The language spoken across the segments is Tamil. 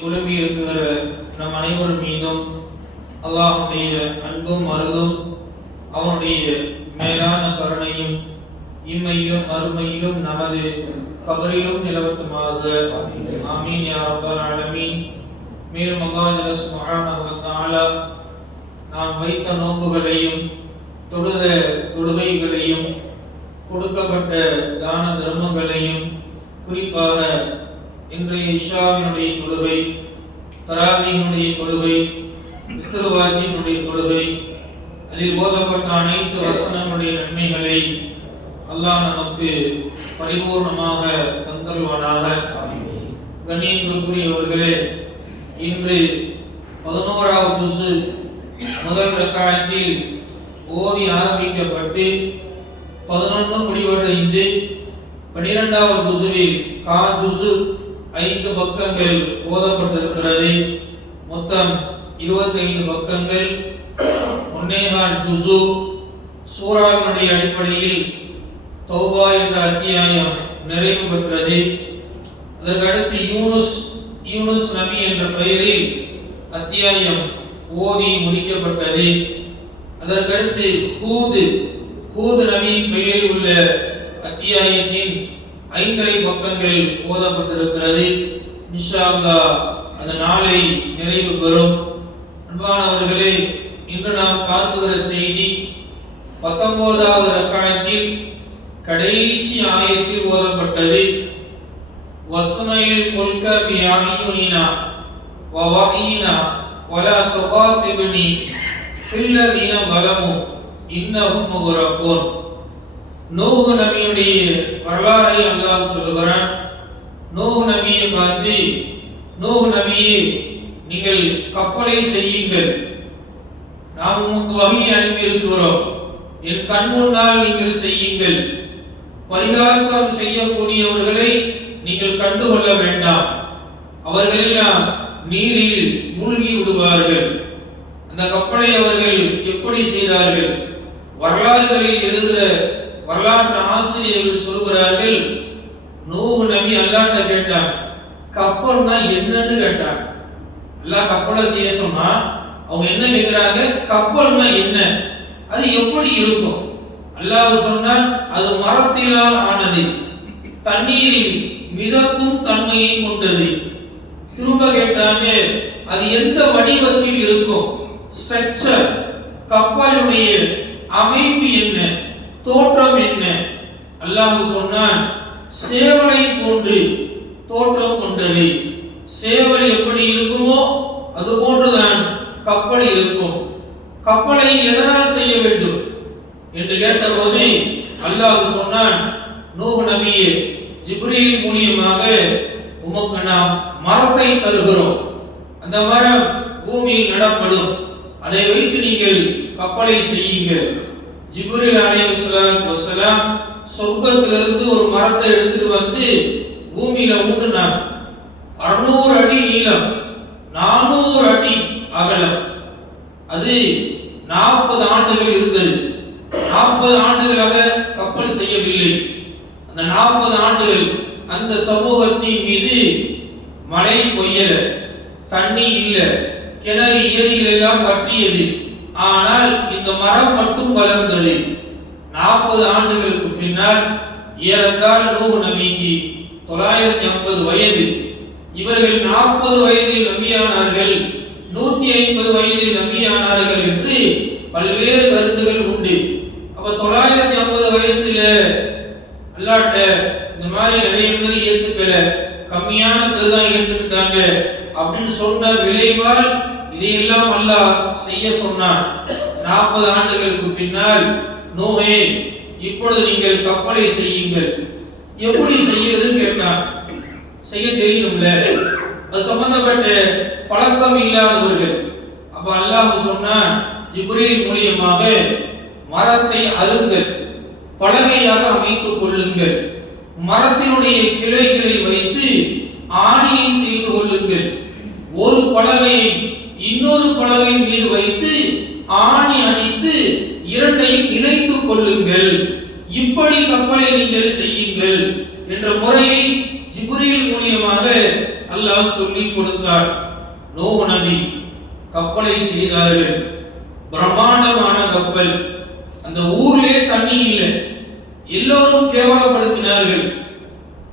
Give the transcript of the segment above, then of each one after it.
குழுமி இருக்கிற நம் அனைவரும் மீதும் அல்லாஹ்வுடைய அன்பும் அருளும் அவனுடைய மேலான கருணையும் இம்மையிலும் மறுமையிலும் நமது கபரிலும் நிலவட்டுமாக. ஆமீன் யா ரப்பல் ஆலமீன். மேலும் அல்லாஹ் சுப்ஹானஹு வ தஆலா நாம் வைத்த நோன்புகளையும் தொழுத தொழுகைகளையும் கொடுக்கப்பட்ட தான தர்மங்களையும், குறிப்பாக இன்றைய இஷாவினுடைய தொழுகை, தராவீஹினுடைய தொழுகை, வித்ருவாஜினுடைய தொழுகை, அதில் ஓதப்பட்ட அனைத்து வசனங்களுடைய நன்மைகளை அல்லாஹ் நமக்கு பரிபூர்ணமாக தந்தருவானாக. கண்ணியத்திற்குரியவர்களே, இன்று 11வது ஜுஸ் முதல் ரக்காயத்தில் ஓதி ஆரம்பிக்கப்பட்டு 11 முடிவடைந்து 12வது ஜுஸில் ஜுஸ் 5 பக்கங்கள் ஓதப்பட்டிருக்கிறது. மொத்தம் 25 பக்கங்கள், 1.25 ஜுஸு. சூராவினுடைய அடிப்படையில் தௌபா என்ற அத்தியாயம் நிறைவு பெற்றது. அதற்கடுத்து யூனுஸ் நபி என்ற பெயரில் அத்தியாயம் ஓதி முடிக்கப்பட்டது. அதற்கடுத்து ஹூத் நபி பெயரில் உள்ள அத்தியாயத்தின் 5.5 பக்கங்கள் ஓதப்பட்டிருக்கிறது. இன்ஷா அல்லாஹ் அந்த நாளை நிறைவு பெறும். அன்பானவர்களே, இன்று நாம் பார்க்கிற செய்தி 19வது ரக்காயத்தில் கடைசி ஆயத்தில் ஓதப்பட்டது. வஸ்மைல் குல்க பிஅயுனினா வ வஹீனா வலா துகாதிப்னி ஃபில்லதீன ஸலமு இன்னஹும் முக்ரகூன். நூஹ் நபியுடைய வரலாறை அல்லாஹ் சொல்கிறான். நூஹ் நபியை பார்த்து, நூஹ் நபியே, நீங்கள் கப்பலை செய்யுங்கள், நாம் உமக்கு வஹி அனுப்பி இருக்கிறோம், என் கண் முன்னால் நீங்கள் செய்யுங்கள், பரிகாசம் செய்யக்கூடியவர்களை நீங்கள் கண்டுகொள்ள வேண்டாம், அவர்களெல்லாம் நீரில் மூழ்கி விடுவார்கள். அந்த கப்பலை அவர்கள் எப்படி செய்தார்கள்? வரலாறுகளில் எழுதுகிற வரலாற்று ஆசிரியர்கள் சொல்கிறார்கள், நூஹ் நபி அல்லாஹ்ட்ட கேட்டான், கப்பல்னா என்னன்னு கேட்டான். அல்லாஹ் கப்பலை செய்ய சொன்னா அவங்க என்ன கேட்கிறாங்க? கப்பல்னா என்ன, அது எப்படி இருக்கும்? அல்லாஹ் சொன்னான், அது மரத்தினால் ஆனது, தண்ணீரில் மிதக்கும் தன்மையை கொண்டது. திரும்ப கேட்டாங்க, அது எந்த வடிவத்தில் இருக்கும்? ஸ்ட்ரக்சர், கப்பலுடைய அமைப்பு என்ன, தோற்றம் என்ன? அல்லாஹ் சொன்னான், சேவலை போன்று தோற்றம் கொண்டது. சேவல் எப்படி இருக்குமோ அது போன்றுதான் கப்பல் இருக்கும். கப்பலை எதனால் செய்ய வேண்டும் என்று கேட்டபோது அல்லாஹ் சொன்னான், நூஹ் நபியே, ஜிப்ரீல் மூலமாக உமக்கு நாம் மரத்தை தருகிறோம், அந்த மரம் பூமியில் நடப்படும், அதை வைத்து நீங்கள் கப்பலை செய்யுங்கள். ஜிப்ரீல் அலைஹிஸ்ஸலாத்து வஸ்ஸலாம் சொர்க்கத்திலிருந்து ஒரு மரத்தை எடுத்துட்டு வந்து பூமியில ஊண்டினார். 600 அடி நீளம், 400 அடி அகலம். அது 40 ஆண்டுகள் இருந்தது. 40 ஆண்டுகளாக கப்பல் செய்யவில்லை. அந்த 40 ஆண்டுகள் அந்த சமூகத்தின் மீது மழை பொய்யல, தண்ணி இல்ல, கிணறு ஏரிகள் எல்லாம் வற்றியது. ஆனால் இந்த மரம் மட்டும் வளர்ந்தது. 40 ஆண்டுகளுக்கு பின்னால் ஏறத்தாழ நூஹ் நபிக்கு 950 வயது. இவர்கள் 40 வயதில் நபியானார்கள், 150 வயதில் நபியானார்கள் என்று பல்வேறு கருத்துகள் உண்டு. அப்ப 950 வயசுல அல்லாஹ்ட்ட இந்த மாதிரி நிறைய பேர் ஏத்துக்கல, கம்மியான பேர் தான் ஏத்துக்கிட்டாங்க அப்படின்னு சொன்ன விளைவால் இதையெல்லாம் அல்லாஹ் செய்ய சொன்னான். 40 ஆண்டுகளுக்கு பின்னால், நூஹே, இப்பொழுது நீங்கள் கப்பலை செய்யுங்கள். எப்படி செய்யறதுன்னு கேட்டான். செய்ய தெரியணும்ல, அது சம்பந்தப்பட்ட பழக்கம் இல்லாதவர்கள். அப்ப அல்லாஹ் சொன்னான், ஜிப்ரீல் மூலமாக மரத்தை அருங்கள், பலகையாக அமைத்துக் கொள்ளுங்கள், மரத்தினுடைய கிளைகளை வைத்து ஆணியை செய்து கொள்ளுங்கள், ஒரு பலகையை இன்னொரு பலகை மீது வைத்து ஆணி அடித்து இரண்டையும் இணைத்துக் கொள்ளுங்கள், இப்படி கப்பலை நீங்கள் செய்யுங்கள் என்ற முறையை ஜிப்ரீல் மூலமாக அல்லாஹ் சொல்லி கொடுத்தார். நூஹ் நபி கப்பலை செய்தார்கள். பிரம்மாண்டமான கப்பல். அந்த ஊர்லயே தண்ணி இல்லை. எல்லோரும் கேவலப்படுத்தினார்கள்.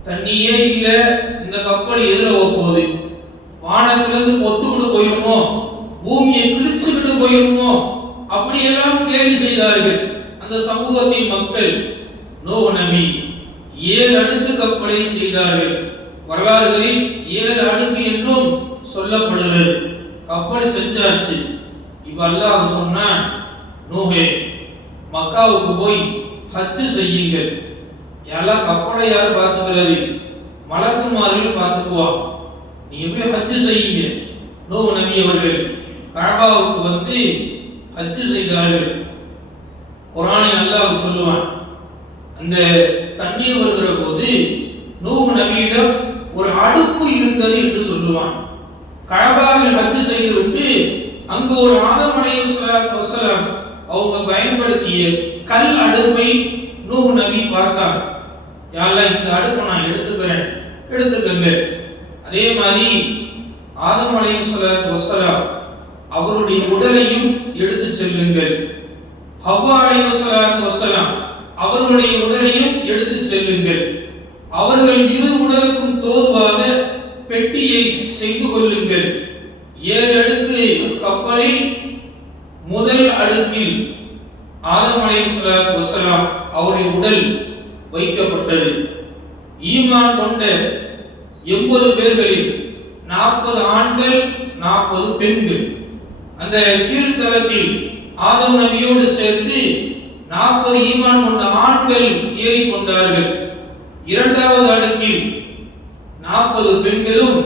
தண்ணியே இல்லை, இந்த கப்பல் எதிர போகுது, வானத்திலிருந்து பொத்துக்கிட்டு போயிருமோ, பூமியை கிழிச்சுக்கிட்டு போயிருமோ, அப்படியெல்லாம் கேலி செய்தார்கள் அந்த சமூகத்தின் மக்கள். நூஹ் நபி 7 அடுக்கு கப்பலை செய்தார்கள். வரலாறுகளில் 7 அடுக்கு என்றும் சொல்லப்படுகிறது. கப்பல் செஞ்சாச்சு. இப்ப அல்லாஹ் சொன்னான், நூஹே மக்காவுக்கு போய் ஹஜ் செய்யுங்கள். யாரெல்லாம் கப்பலை யார் பார்த்துக்கிறது? மலக்குமார்கள் பார்த்துக்குவான். நீங்க போய் ஹஜ் செய்யுங்க. நூஹ் நபி அவர்கள் கஅபாவுக்கு வந்து ஹஜ் செய்தார்கள். குர்ஆனில் அல்லாஹ் சொல்லுவான், அந்த தண்ணீர் வருகிற போது நூஹ் நபியிடம் ஒரு அடுப்பு இருந்தது என்று சொல்லுவான். கஅபாவில் ஹஜ் செய்துவிட்டு அங்கு ஒரு ஆதம் அலைஹிஸ்ஸலாத்து வஸ்ஸலாம் அவங்க பயன்படுத்திய கல் அடுப்பை நூஹ் நபி பார்த்தார். யா அல்லாஹ், இந்த அடுப்பை நான் எடுத்துக்கிறேன், எடுத்துக்கங்க. அதே மாதிரி ஆதம் அலைஹிஸ்ஸலாத்து வஸ்ஸலாம் அவருடைய உடலையும் எடுத்து செல்லுங்கள். ஹவ்வா அலைஹிஸ்ஸலாத்து வஸ்ஸலாம் அவர்களுடைய உடலையும் எடுத்து செல்லுங்கள். அவர்கள் இரு உடலுக்கும் தோதுவாக பெட்டியை செய்து கொள்ளுங்கள். 7 அடுக்கு கப்பலில் முதல் அடுக்கில் ஆதம் அலைஹிஸ்ஸலாத்து வஸ்ஸலாம் அவருடைய உடல் வைக்கப்பட்டது. ஈமான் கொண்ட 80 பேர்களில் 40 ஆண்கள் 40 பெண்கள். அந்த கீழ்த்தளத்தில் ஆதம் நபியோடு சேர்த்து 40 ஈமான் கொண்ட ஆண்கள் ஏறிக்கொண்டார்கள். 2வது அடுக்கில் 40 பெண்களும்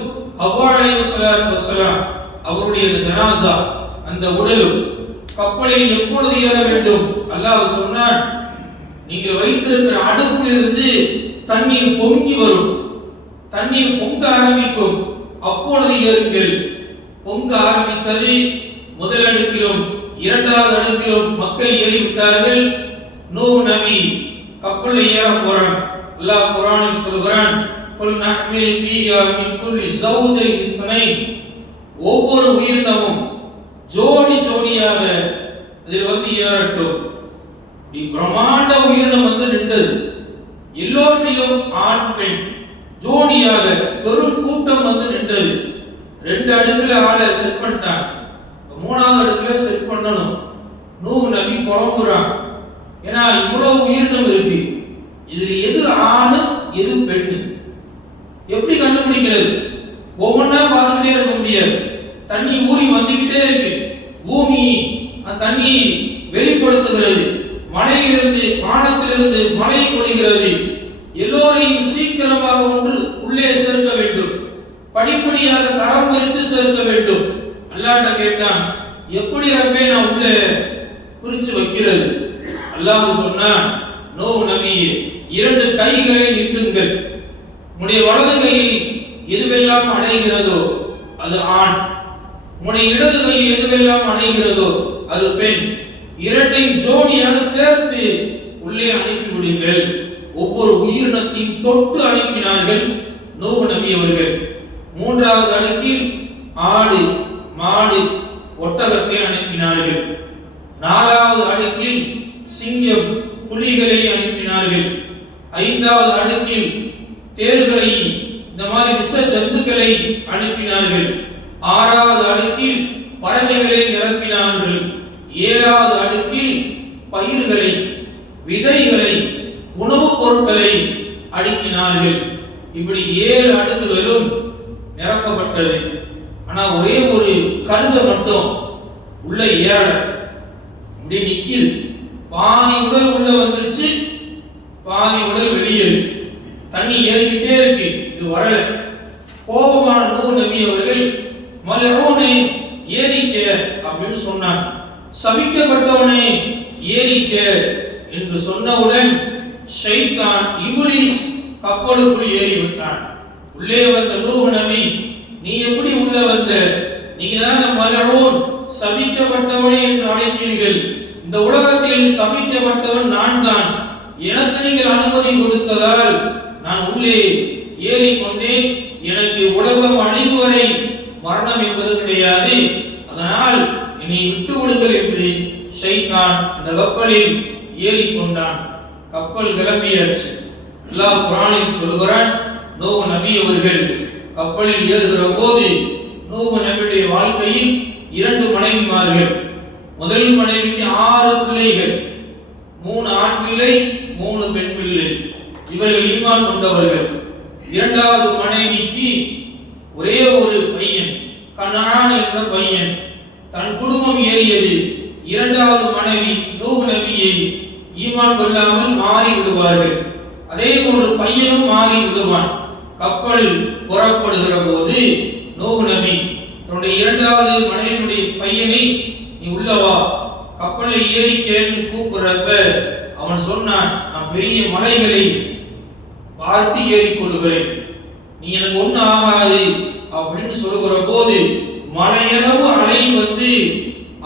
ஹவ்வா அலைஹிஸ்ஸலாத்து வஸ்ஸலாம் அவருடைய ஜனாசா அந்த உடலும் கப்பலில் எப்பொழுது ஏற வேண்டும்? அல்லாஹ் சொன்னான், நீங்கள் வைத்திருக்கிற அடுப்பிலிருந்து தண்ணீர் பொங்கி வரும், தண்ணீர் பொங்க ஆரம்பிக்கும், அப்பொழுது ஏறுங்கள். பொங்க ஆரம்பித்தது. முதல் அடுக்கிலும் 2வது அடுக்கிலும் மக்கள் ஏறிவிட்டார்கள். நூஹ் நபி கப்பலில் ஏற போறான். அல்லாஹ் குர்ஆனில் சொல்கிறான், குல் நஹ்மில் ஃபீஹா மின் குல்லி ஸௌஜைன் இஸ்னைன். ஒவ்வொரு உயிரினமும் ஜோடி ஜோடியாக அதில் வந்து ஏறட்டும். பிரம்மாண்ட உயிரினம் வந்து நின்றது. எல்லோரிலும் ஆண் பெண் ஜோடியாக பெரும் கூட்டம் வந்து நின்றது. 2 அடுக்குல ஆளை செட் பண்ணிட்டான். 3வது அடுக்குல செட் பண்ணணும். நூஹ் நபி புலம்புறான், ஏன்னா இவ்வளவு உயிரினம் இருக்கு, இதுல எது ஆணு எது பெண்ணு எப்படி கண்டுபிடிக்கிறது? ஒவ்வொன்றா பார்த்துக்கிட்டே இருக்க முடியாது. தண்ணி ஊறி வந்துகிட்டே இருக்கு. பூமி அந்த தண்ணி வெளிப்படுத்துகிறது. மலையிலிருந்து வானத்திலிருந்து மழை பொழிகிறது. எல்லோரையும் சீக்கிரமாக ஒன்று உள்ளே சேர்க்க வேண்டும். படிப்படியாக கரம் விரித்து சேர்க்க வேண்டும். அல்லாஹ்ட்ட கேட்டான், எப்படி ரப்பே நான் உள்ளே குறிச்சு வைக்கிறது? அல்லாஹ் சொன்னான், நூஹ் நபியே 2 கைகளை நீட்டுங்கள். உடைய வலது கையை எதுவெல்லாம் அடைகிறதோ அது ஆண், உடைய இடது கையை எதுவெல்லாம் அடைகிறதோ அது பெண். 2ஐயும் ஜோடியாக சேர்த்து உள்ளே அனுப்பி விடுங்கள். ஒவ்வொரு உயிரினத்தையும் தொட்டு அனுப்பினார்கள் நூஹ் நபி அவர்கள். 3வது அடுக்கில் ஆடு மாடு ஒட்டகத்தை அனுப்பினார்கள். 4வது அடுக்கில் சிங்கம் புலிகளை அனுப்பினார்கள். 5வது அடுக்கில் தேள்களை, இந்த மாதிரி விஷ ஜந்துக்களை அனுப்பினார்கள். 6வது அடுக்கில் பறவைகளை நிரப்பினார்கள். 7வது அடுக்கில் பயிர்களை, விதைகளை, உணவுப் பொருட்களை அடுக்கினார்கள். இப்படி 7 அடுக்குகளும் நிரப்பப்பட்டது. ஆனா ஒரே ஒரு கழுதை மட்டும் உள்ள ஏற இப்படி நிக்குது. பாதி உடல் உள்ள வந்துருச்சு, பாதி உடல் வெளியே இருக்கு. தண்ணி ஏறிக்கிட்டே இருக்கு, இது வரல. கோபமான நூஹ் நபி அவர்கள் மல்ஊனே ஏறிக்க அப்படின்னு சொன்னார். சபிக்கப்பட்டவனே ஏறிக்க என்று சொன்னவுடன் ஷைத்தான் இப்லீஸ் கப்பலுக்குள் ஏறிவிட்டான். உள்ளே வந்த நூஹ் நபி, நீ எப்படி உள்ள வந்த? நீங்க தான் மல்ஊன் சபிக்கப்பட்டவனே என்று அழைத்தீர்கள். இந்த உலகத்தில் சபிக்கப்பட்டவன் நான் தான். எனக்கு நீங்கள் அனுமதி கொடுத்ததால் நான் உள்ளே ஏறிக்கொண்டேன். எனக்கு உலகம் அழிவு வரை மரணம் என்பது கிடையாது, அதனால் என்னை விட்டு விடுங்கள் என்று ஷைத்தான் அந்த கப்பலில் ஏறிக்கொண்டான். கப்பல் கிளம்பியாச்சு. அல்லாஹ் குர்ஆனில் சொல்கிறான், நூஹ் நபி அவர்கள் கப்பலில் ஏறுகிற போது நூஹ் நபியுடைய வாழ்க்கையில் 2 மனைவிமார்கள். முதல் மனைவிக்கு 6 பிள்ளைகள், 3 ஆண் பிள்ளை 3 பெண் பிள்ளை. இவர்கள் ஈமான் கொண்டவர்கள். இரண்டாவது மனைவிக்கு ஒரே ஒரு பையன், கனான் என்ற பையன். தன் குடும்பம் ஏறியது. இரண்டாவது மனைவி நூஹ் நபியை ஈமான் கொள்ளாமல் மாறி விடுவார்கள். அதே போன்று பையனும் மாறி விடுவான். கப்பல் புறப்படுகிற போது நூஹ் நபி தன்னுடைய இரண்டாவது மனைவியுடைய பையனை, நீ உள்ளவா, கப்பலை ஏறிக்கேன்னு கூப்பிடுறப்ப அவன் சொன்னான், நான் பெரிய மலைகளை பார்த்து ஏறிக்கொள்கிறேன், நீ எனக்கு ஒண்ணு ஆகாது அப்படின்னு சொல்லுகிற போது மலையளவு அலை வந்து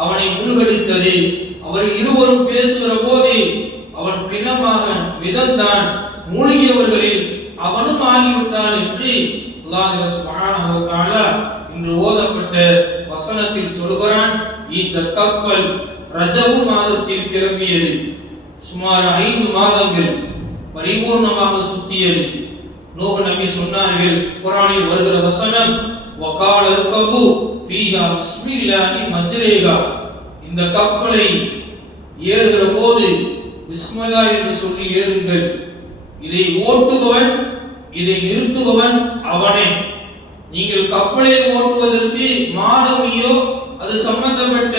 அவனை முழுகடித்தது. அவர் இருவரும் பேசுகிற போது அவன் பிணமாக மிதந்தான். மூழ்கியவர்களில் அவனும் ஆகிவிட்டான் என்று அல்லாஹ் சுப்ஹானஹு வ தஆலா இன்று ஓதப்பட்ட வசனத்தில் சொல்கிறான். இந்த கப்பல் ரஜபு மாதத்தில் கிளம்பியது. சுமார் 5 மாதங்கள் பரிபூர்ணமாக சுத்தியது. நூஹ் நபி சொன்னார்கள், குர்ஆனில் வருகிற வசனம், வகால ரகபு ஃபீஹா பிஸ்மில்லாஹி மஜ்ரேஹா, இந்த கப்பலை ஏறுகிற போது பிஸ்மில்லாஹ் என்று சொல்லி ஏறுங்கள். இதை ஓட்டுபவன், இதை நிறுத்துபவன் அவனே. நீங்கள் கப்பலை ஓட்டுவதற்கு மாலுமியோ அது சம்பந்தப்பட்ட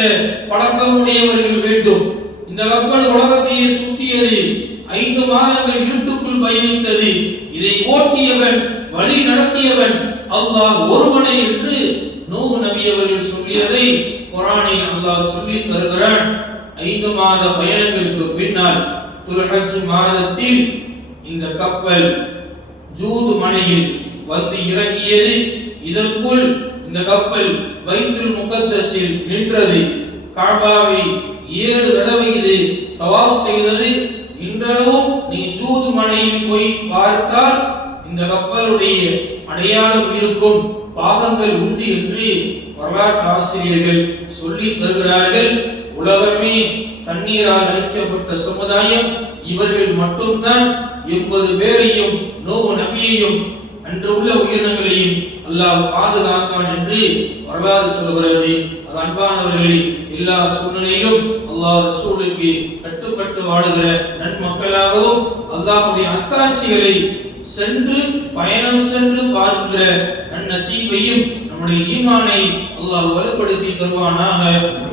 பழக்கமுடையவர்கள் வேண்டும். இந்த கப்பல் உலகத்தையே சுற்றியது. 5 மாதங்கள் இருட்டுக்குள் பயணித்தது. இதை ஓட்டியவன், வழி நடத்தியவன் அல்லாஹ் ஒருவனே என்று நூஹ் நபி அவர்கள் சொல்லியதை குர்ஆனில் அல்லாஹ் சொல்லி தருகிறான். 5 மாத பயணங்களுக்கு பின்னால் துல்ஹஜ் மாதத்தில் இந்த கப்பல் ஜூத் மலையில் வந்து இறங்கியது. இதற்குள் இந்த கப்பல் பைத்துல் முகத்தஸில் நின்றது. காபாவை 7 தடவை இது தவாப் செய்தது. இன்றளவும் நீ ஜூத் மலையில் போய் பார்த்தால் இந்த கப்பலுடைய அடையாளம் இருக்கும், பாகங்கள் உண்டு என்று வரலாற்று ஆசிரியர்கள் சொல்லி தருகிறார்கள். உலகமே தண்ணீரால் அழிக்கப்பட்ட சமுதாயம் இவர்கள் மட்டும்தான். 80 பேரையும் நூஹ் நபியையும் அன்று உள்ள உயிரினங்களையும் அல்லாஹ் பாதுகாத்தான் என்று வரலாறு சொல்கிறது. அன்பானவர்களே, எல்லா சூழ்நிலையிலும் அல்லாஹ் ரசூலுக்கு கட்டுப்பட்டு வாழுகிற நன்மக்களாகவும் அல்லாஹ்வுடைய அத்தாட்சிகளை சென்று பயணம் சென்று பார்க்கிற நன்னசீபையும் நம்முடைய ஈமானை அல்லாஹ் வலுப்படுத்தி தருவானாக.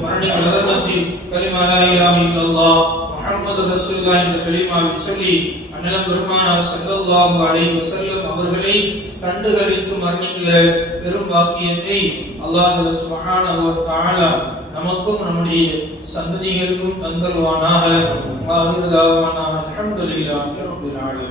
மரணிக்க ரஹமத்தில் கலிமா லா இலாஹ இல்லல்லாஹ் முஹம்மது ரசூலுல்லாஹ் என்ற கலிமாவை சொல்லி அன்னலம் பெருமானார் ஸல்லல்லாஹு அலைஹி வஸல்லம் அவர்களை கண்டுகளித்து மரணிக்கிற பெரும் வாக்கியத்தை அல்லாஹ் சுப்ஹானஹு வ தஆலா நமக்கும் நம்முடைய சந்ததிகளுக்கும் தந்தல்வானாக. அல்ஹம்துலில்லாஹி ரப்பில் ஆலமீன்.